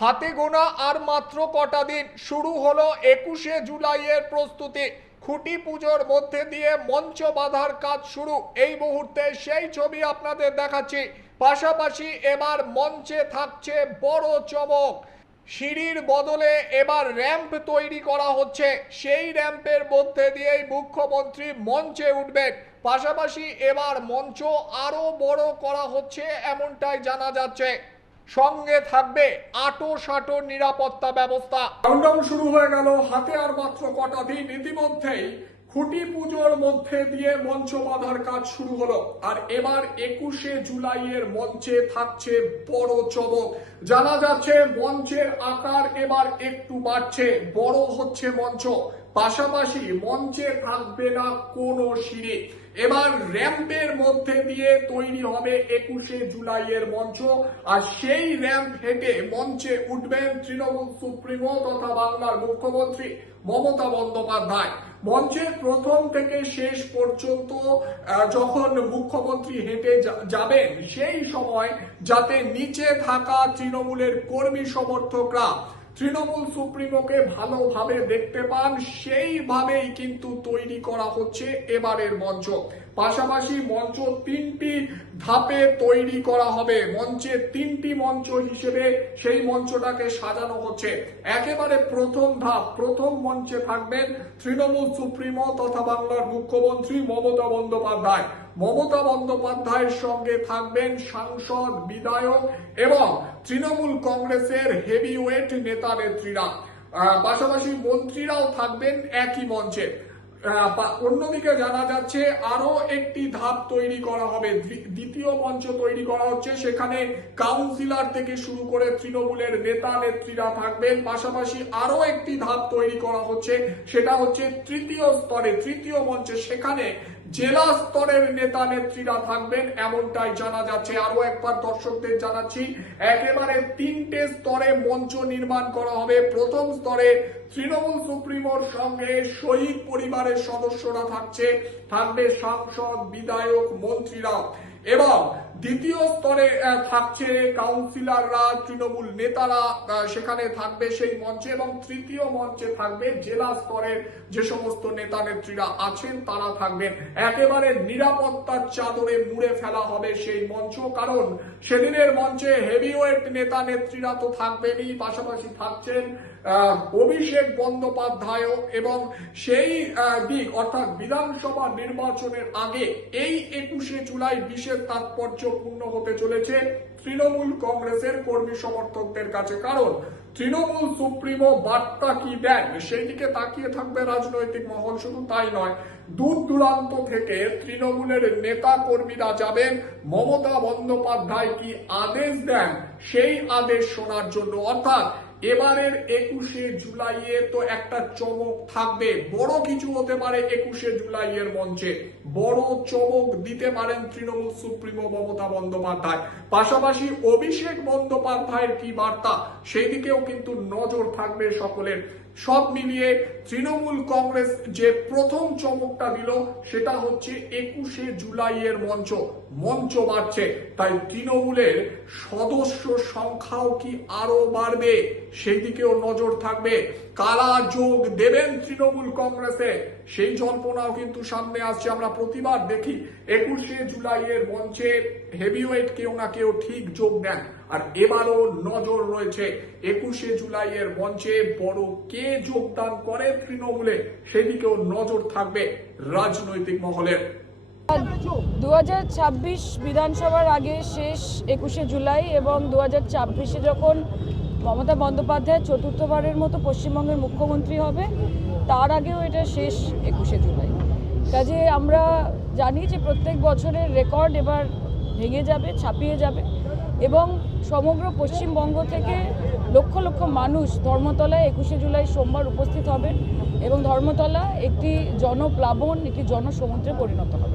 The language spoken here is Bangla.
হাতে গোনা আর মাত্র কটা দিন। শুরু হলো একুশে জুলাইয়ের প্রস্তুতি। খুঁটি পুজোর মধ্যে দিয়ে মঞ্চ বাঁধার কাজ শুরু। এই মুহূর্তে সেই ছবি আপনাদের দেখাচ্ছি। পাশাপাশি এবার মঞ্চে থাকছে বড় চমক। সিঁড়ির বদলে এবার র্যাম্প তৈরি করা হচ্ছে। সেই র্যাম্পের মধ্যে দিয়েই মুখ্যমন্ত্রী মঞ্চে উঠবেন। পাশাপাশি এবার মঞ্চ আরও বড় করা হচ্ছে, এমনটাই জানা যাচ্ছে। সঙ্গে থাকবে আটো সাটো নিরাপত্তা ব্যবস্থা। কাউন্টডাউন শুরু হয়ে গেল, হাতে আর মাত্র কটা দিন ইতিমধ্যেই খুঁটি পুজোর মধ্যে দিয়ে মঞ্চ বাঁধার কাজ শুরু হলো। আর এবার একুশে জুলাইয়ের মঞ্চে থাকছে বড় চমক। জানা যাচ্ছে, মঞ্চের আকার এবার একটু বাড়ছে, বড় হচ্ছে মঞ্চ। পাশাপাশি মঞ্চে থাকবে না কোনো সিঁড়ি। এবার র্যাম্পের মধ্যে দিয়ে তৈরি হবে একুশে জুলাইয়ের মঞ্চ, আর সেই র্যাম্প হেঁটে মঞ্চে উঠবেন তৃণমূল সুপ্রিমো তথা বাংলার মুখ্যমন্ত্রী মমতা বন্দ্যোপাধ্যায়। মঞ্চের প্রথম থেকে শেষ পর্যন্ত যখন মুখ্যমন্ত্রী হেঁটে যাবেন, সেই সময় যাতে নিচে থাকা তৃণমূলের কর্মী সমর্থকরা তৃণমূল সুপ্রিমোকে ভালোভাবে দেখতে পান সেইভাবেই কিন্তু তৈরি করা হচ্ছে এবারের মঞ্চ। পাশাপাশি মঞ্চ তিনটি ধাপে তৈরি করা হবে। মঞ্চে তিনটি মঞ্চ হিসেবে সেই মঞ্চটাকে সাজানো হচ্ছে। একেবারে প্রথম ধাপ, প্রথম মঞ্চে থাকবেন তৃণমূল সুপ্রিমো তথা বাংলার মুখ্যমন্ত্রী মমতা বন্দ্যোপাধ্যায়। মমতা বন্দ্যোপাধ্যায়ের সঙ্গে থাকবেন সাংসদ, বিধায়ক এবং তৃণমূল কংগ্রেসের হেভিওয়েট নেতা নেত্রীরা পাশাপাশি মন্ত্রীরাও থাকবেন একই মঞ্চে। অন্যদিকে জানা যাচ্ছে আরও একটি ধাপ তৈরি করা হবে। দ্বিতীয় মঞ্চ তৈরি করা হচ্ছে। সেখানে কাউন্সিলর থেকে শুরু করে তৃণমূলের নেতা, নেত্রীরা থাকবেন। পাশাপাশি আরও একটি ধাপ তৈরি করা হচ্ছে। সেটা হচ্ছে তৃতীয় স্তরে, তৃতীয় মঞ্চে সেখানে জেলা স্তরের নেতা নেত্রীরা থাকবেন, এমনটাই জানা যাচ্ছে। আরও একবার দর্শকদের জানাচ্ছি, একেবারে তিনটে স্তরে মঞ্চ নির্মাণ করা হবে। প্রথম স্তরে তৃণমূল সুপ্রিমোর সঙ্গে শহীদ পরিবারের সদস্যরা থাকছে। থাকবে সাংসদ, বিধায়ক মন্ত্রীরাও এবং দ্বিতীয় স্তরে থাকছে কাউন্সিলররা, তৃণমূল নেতারা সেখানে থাকবে সেই মঞ্চে এবং তৃতীয় মঞ্চে থাকবে জেলা স্তরের যে সমস্ত নেতা নেত্রীরা আছেন, তারা থাকবেন। একেবারে নিরাপত্তার চাদরে মুড়ে ফেলা হবে সেই মঞ্চ, কারণ সেদিনের মঞ্চে হেভিওয়েট নেতা নেত্রীরা তো থাকবেনই, পাশাপাশি থাকছেন অভিষেক বন্দ্যোপাধ্যায় এবং সেই দিক, অর্থাৎ বিধানসভা নির্বাচনের আগে এই একুশে জুলাই বিশেষ তাৎপর্যপূর্ণ হতে চলেছে তৃণমূল কংগ্রেসের কর্মী সমর্থকদের কাছে। কারণ তৃণমূল সুপ্রিমো বার্তা কি দেন? সেই দিকে তাকিয়ে থাকবে রাজনৈতিক মহল। শুধু তাই নয়, দূর দূরান্ত থেকে তৃণমূলের নেতা কর্মীরা যাবেন। মমতা বন্দ্যোপাধ্যায় কি আদেশ দেন? সেই আদেশ শোনার জন্য। অর্থাৎ এবারের একুশে জুলাইয়ে তো একটা চমক থাকবে। বড় কিছু হতে পারে একুশে জুলাইয়ের মঞ্চে। বড় চমক দিতে পারেন তৃণমূল সুপ্রিমো মমতা বন্দ্যোপাধ্যায়। পাশাপাশি অভিষেক বন্দ্যোপাধ্যায়ের কি বার্তা? সেই দিকেও কিন্তু নজর থাকবে সকলের। সব মিলিয়ে তৃণমূল কংগ্রেস যে প্রথম চমকটা দিল, সেটা হচ্ছে একুশে জুলাইয়ের মঞ্চ। মঞ্চ বাড়ছে। তাই তৃণমূলের সদস্য সংখ্যাও কি আরও বাড়বে? সেই দিকেও নজর থাকবে। কারা যোগ দেবেন তৃণমূল কংগ্রেসে? সেই জল্পনাও কিন্তু সামনে আসছে। আমরা প্রতিবার দেখি একুশে জুলাইয়ের মঞ্চে হেভিওয়েট কেউ না কেউ ঠিক যোগ দেন। আর এবারও নজর রয়েছে একুশে জুলাইয়ের মঞ্চে বড় কে যোগদান করে তৃণমূলে, সেদিকেও নজর থাকবে রাজনৈতিক মহলের। দু হাজার ছাব্বিশ বিধানসভার আগে শেষ একুশে জুলাই এবং দু হাজার যখন মমতা বন্দ্যোপাধ্যায় চতুর্থবারের মতো পশ্চিমবঙ্গের মুখ্যমন্ত্রী হবে, তার আগেও এটা শেষ একুশে জুলাই। কাজে আমরা জানি যে প্রত্যেক বছরের রেকর্ড এবার ভেঙে যাবে, ছাপিয়ে যাবে। এবং সমগ্র পশ্চিমবঙ্গ থেকে লক্ষ লক্ষ মানুষ ধর্মতলায় একুশে জুলাই সোমবার উপস্থিত হবেন এবং ধর্মতলা একটি জনপ্লাবন, একটি জনসমুদ্রে পরিণত হবে।